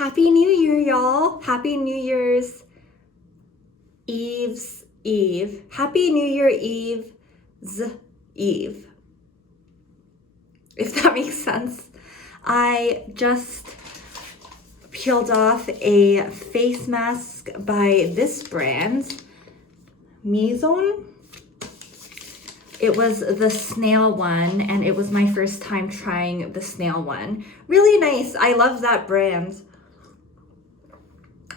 Happy New Year, y'all. Happy New Year's Eve. Happy New Year Eve's Eve. If that makes sense. I just peeled off a face mask by this brand, Maison. It was the snail one, and it was my first time trying the snail one. Really nice. I love that brand.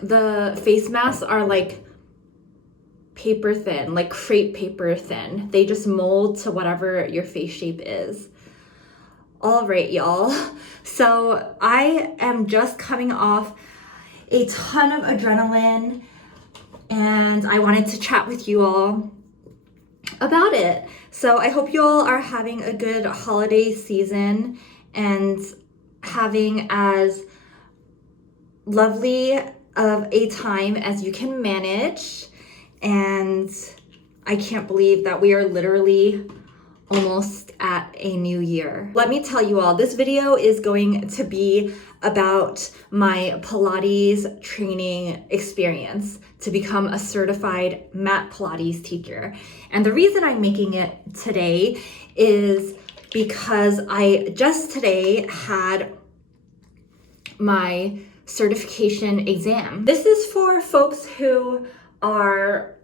The face masks are like paper thin, like crepe paper thin. They just mold to whatever your face shape is. All right, y'all. So I am just coming off a ton of adrenaline, and I wanted to chat with you all about it. So I hope you all are having a good holiday season and having as lovely of a time as you can manage. And I can't believe that we are literally almost at a new year. Let me tell you all, this video is going to be about my Pilates training experience to become a certified mat Pilates teacher. And the reason I'm making it today is because I just today had my certification exam. This is for folks who are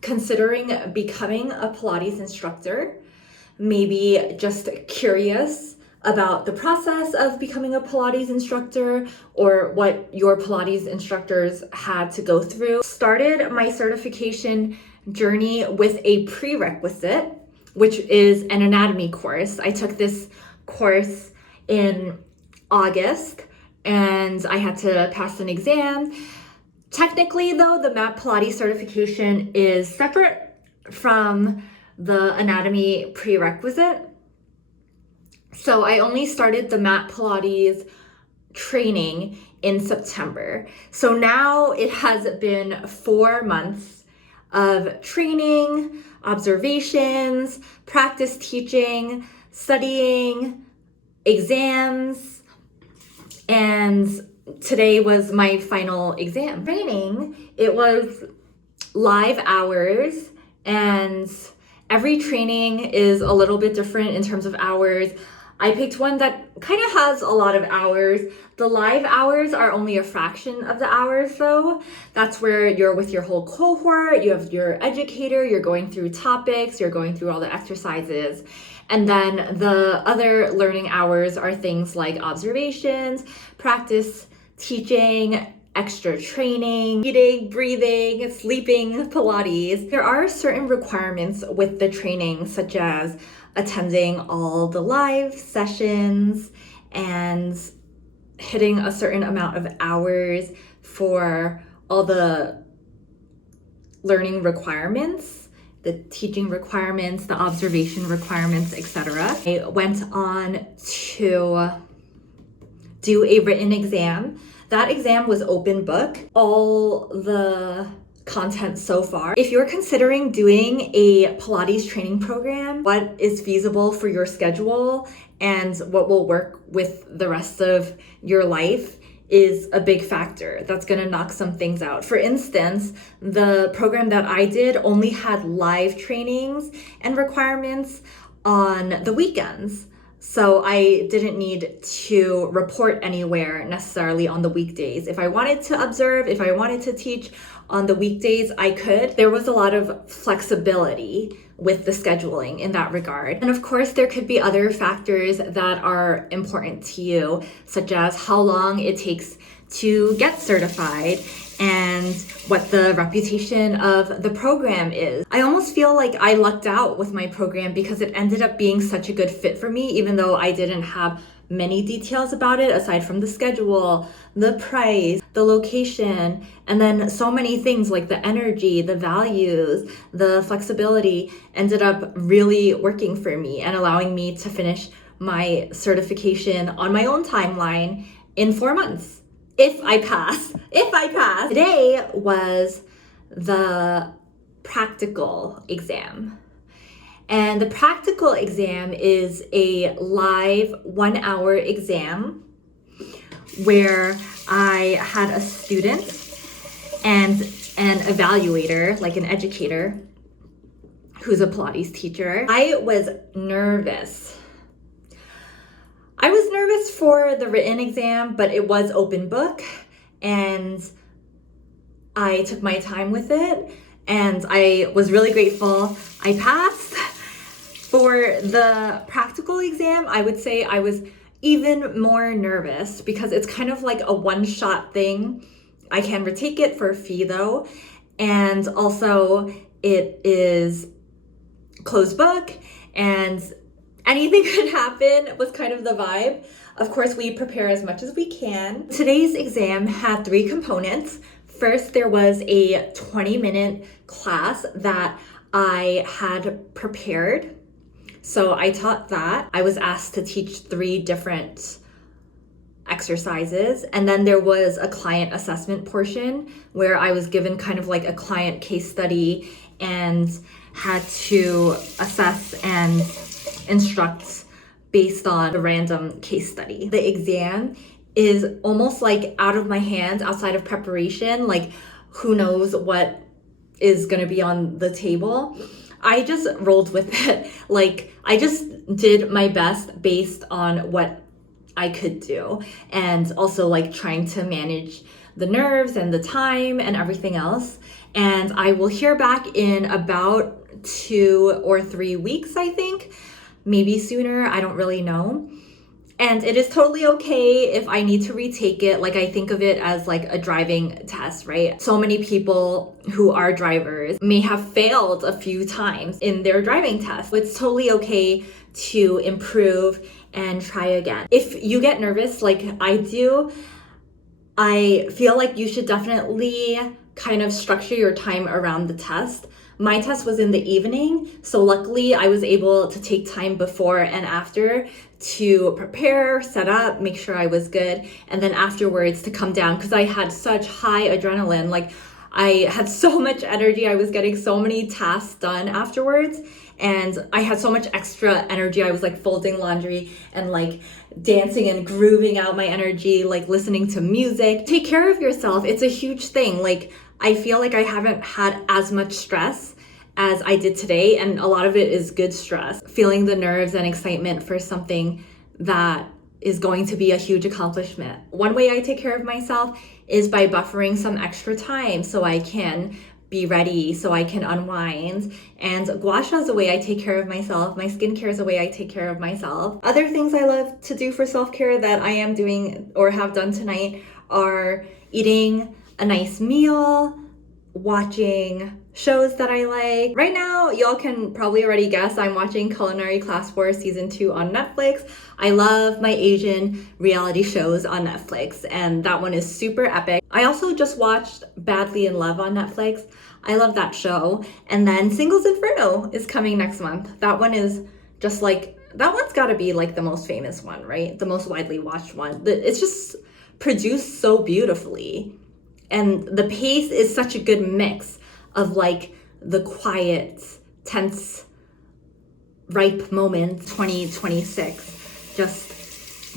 considering becoming a Pilates instructor, maybe just curious about the process of becoming a Pilates instructor or what your Pilates instructors had to go through. Started my certification journey with a prerequisite, which is an anatomy course. I took this course in August and I had to pass an exam. Technically though, the mat Pilates certification is separate from the anatomy prerequisite. So I only started the mat Pilates training in September. So now it has been 4 months of training, observations, practice teaching, studying, exams, and today was my final exam. Training, it was live hours, and every training is a little bit different in terms of hours. I picked one that kind of has a lot of hours. The live hours are only a fraction of the hours though. That's where you're with your whole cohort, you have your educator, you're going through topics, you're going through all the exercises. And then the other learning hours are things like observations, practice teaching, extra training, eating, breathing, sleeping, Pilates. There are certain requirements with the training, such as attending all the live sessions and hitting a certain amount of hours for all the learning requirements, the teaching requirements, the observation requirements, etc. I went on to do a written exam. That exam was open book, all the content so far. If you're considering doing a Pilates training program, what is feasible for your schedule and what will work with the rest of your life is a big factor. That's gonna knock some things out. For instance, the program that I did only had live trainings and requirements on the weekends. So I didn't need to report anywhere necessarily on the weekdays. If I wanted to observe, if I wanted to teach on the weekdays, I could. There was a lot of flexibility with the scheduling in that regard. And of course, there could be other factors that are important to you, such as how long it takes to get certified and what the reputation of the program is. I almost feel like I lucked out with my program because it ended up being such a good fit for me, even though I didn't have many details about it aside from the schedule, the price, the location, and then so many things like the energy, the values, the flexibility ended up really working for me and allowing me to finish my certification on my own timeline in 4 months. If I pass. Today was the practical exam. And the practical exam is a live 1 hour exam where I had a student and an evaluator, like an educator, who's a Pilates teacher. I was nervous. I was nervous for the written exam, but it was open book and I took my time with it and I was really grateful I passed. For the practical exam, I would say I was even more nervous because it's kind of like a one-shot thing. I can retake it for a fee though, and also it is closed book and anything could happen was kind of the vibe. Of course, we prepare as much as we can. Today's exam had 3 components. First, there was a 20-minute class that I had prepared. So I taught that. I was asked to teach 3 different exercises. And then there was a client assessment portion where I was given kind of like a client case study and had to assess and instruct based on a random case study. The exam is almost like out of my hands, outside of preparation, like who knows what is gonna be on the table. I just rolled with it. Like I just did my best based on what I could do, and also like trying to manage the nerves and the time and everything else. And I will hear back in about 2 or 3 weeks, I think, maybe sooner, I don't really know. And it is totally okay if I need to retake it. Like I think of it as like a driving test, right? So many people who are drivers may have failed a few times in their driving test. It's totally okay to improve and try again. If you get nervous like I do, I feel like you should definitely kind of structure your time around the test. My test was in the evening, so luckily I was able to take time before and after to prepare, set up, make sure I was good, and then afterwards to come down because I had such high adrenaline. Like I had so much energy, I was getting so many tasks done afterwards, and I had so much extra energy. I was like folding laundry and like dancing and grooving out my energy, like listening to music. Take care of yourself. It's a huge thing. Like I feel like I haven't had as much stress as I did today, and a lot of it is good stress. Feeling the nerves and excitement for something that is going to be a huge accomplishment. One way I take care of myself is by buffering some extra time so I can be ready, so I can unwind. And gua sha is a way I take care of myself. My skincare is a way I take care of myself. Other things I love to do for self-care that I am doing or have done tonight are eating a nice meal, watching shows that I like. Right now, y'all can probably already guess I'm watching Culinary Class 4 Season 2 on Netflix. I love my Asian reality shows on Netflix, and that one is super epic. I also just watched Badly in Love on Netflix. I love that show. And then Singles Inferno is coming next month. That one is just like, that one's gotta be like the most famous one, right? The most widely watched one. It's just produced so beautifully. And the pace is such a good mix of like the quiet, tense, ripe moments. 2026, just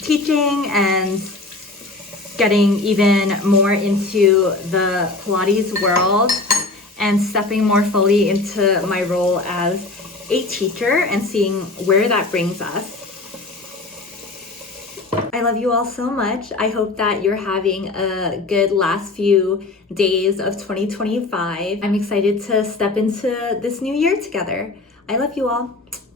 teaching and getting even more into the Pilates world and stepping more fully into my role as a teacher and seeing where that brings us. I love you all so much. I hope that you're having a good last few days of 2025. I'm excited to step into this new year together. I love you all.